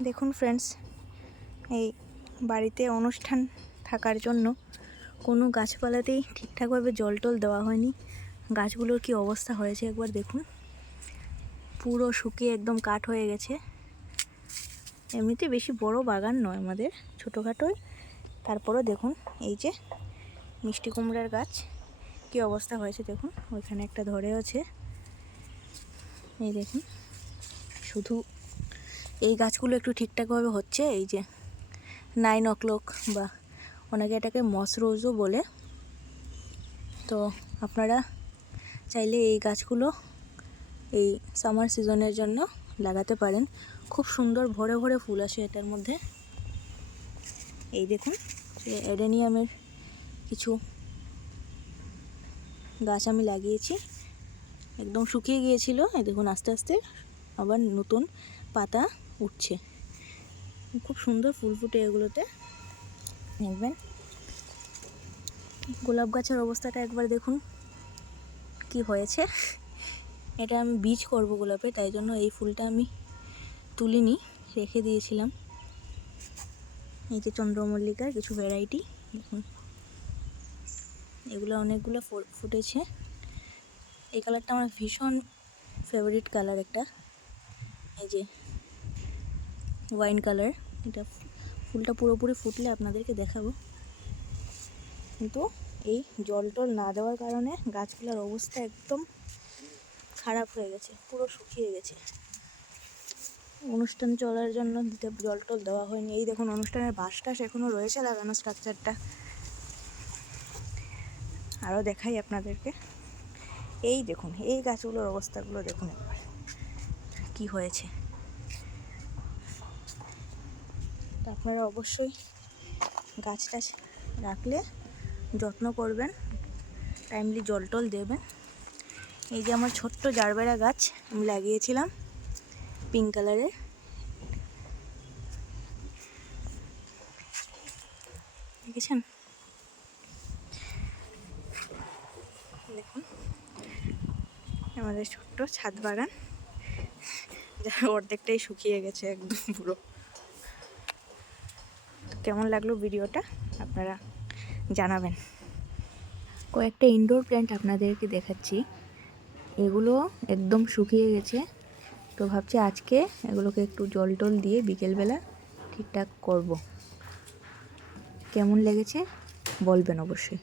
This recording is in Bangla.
দেখুন ফ্রেন্ডস, এই বাড়িতে অনুষ্ঠান থাকার জন্য কোনো গাছপালাতেই ঠিকঠাকভাবে জল টল দেওয়া হয়নি। গাছগুলোর কি অবস্থা হয়েছে একবার দেখুন, পুরো শুকিয়ে একদম কাঠ হয়ে গেছে। এমনিতে বেশি বড় বাগান নয় আমাদের, ছোটোখাটোই। তারপরেও দেখুন এই যে মিষ্টি কুমড়ার গাছ কি অবস্থা হয়েছে দেখুন, ওইখানে একটা ধরে আছে। এই দেখুন, শুধু এই গাছগুলো একটু ঠিকঠাকভাবে হচ্ছে। এই যে 9 o'clock বা অনেকে এটাকে মস রোজও বলে। তো আপনারা চাইলে এই গাছগুলো এই সামার সিজনের জন্য লাগাতে পারেন। খুব সুন্দর ভরে ভরে ফুল আসে এটার মধ্যে। এই দেখুন, অ্যাডেনিয়ামের কিছু গাছ আমি লাগিয়েছি, একদম শুকিয়ে গিয়েছিল। এই দেখুন আস্তে আস্তে আবার নতুন পাতা উঠছে, খুব সুন্দর ফুল ফুটে এগুলোতে। দেখবেন গোলাপ গাছের অবস্থাটা একবার দেখুন কি হয়েছে। এটা আমি বীজ করব গোলাপে, তাই জন্য এই ফুলটা আমি তুলিনি, রেখে দিয়েছিলাম। এই যে চন্দ্রমল্লিকার কিছু ভ্যারাইটি দেখুন, এগুলো অনেকগুলো ফুটেছে। এই কালারটা আমার ভীষণ ফেভারিট কালার একটা, এই যে ওয়াইন কালার। এটা ফুলটা পুরোপুরি ফুটলে আপনাদেরকে দেখাবো। কিন্তু এই জল টল না দেওয়ার কারণে গাছগুলোর অবস্থা একদম খারাপ হয়ে গেছে, পুরো শুকিয়ে গেছে। অনুষ্ঠান চলার জন্য জল টল দেওয়া হয়নি। এই দেখুন অনুষ্ঠানের বাঁশটাস এখনও রয়েছে লাগানো, স্ট্রাকচারটা আরও দেখাই আপনাদেরকে। এই দেখুন এই গাছগুলোর অবস্থাগুলো দেখুন একবার কি হয়েছে। তো আপনারা অবশ্যই গাছ টাছ রাখলে যত্ন করবেন, টাইমলি জল টল দেবেন। এই যে আমার ছোট্ট জারবেরা গাছ আমি লাগিয়েছিলাম পিঙ্ক কালারের, দেখেছেন? দেখুন আমাদের ছোট্ট ছাদ বাগান, যার অর্ধেকটাই শুকিয়ে গেছে একদম পুরো। কেমন লাগলো ভিডিওটা আপনারা জানাবেন। কয়েকটা ইনডোর প্ল্যান্ট আপনাদেরকে দেখাচ্ছি, এগুলো একদম শুকিয়ে গেছে। তো ভাবছি আজকে এগুলোকে একটু জল টল দিয়ে বিকেলবেলা ঠিকঠাক করব। কেমন লেগেছে বলবেন অবশ্যই।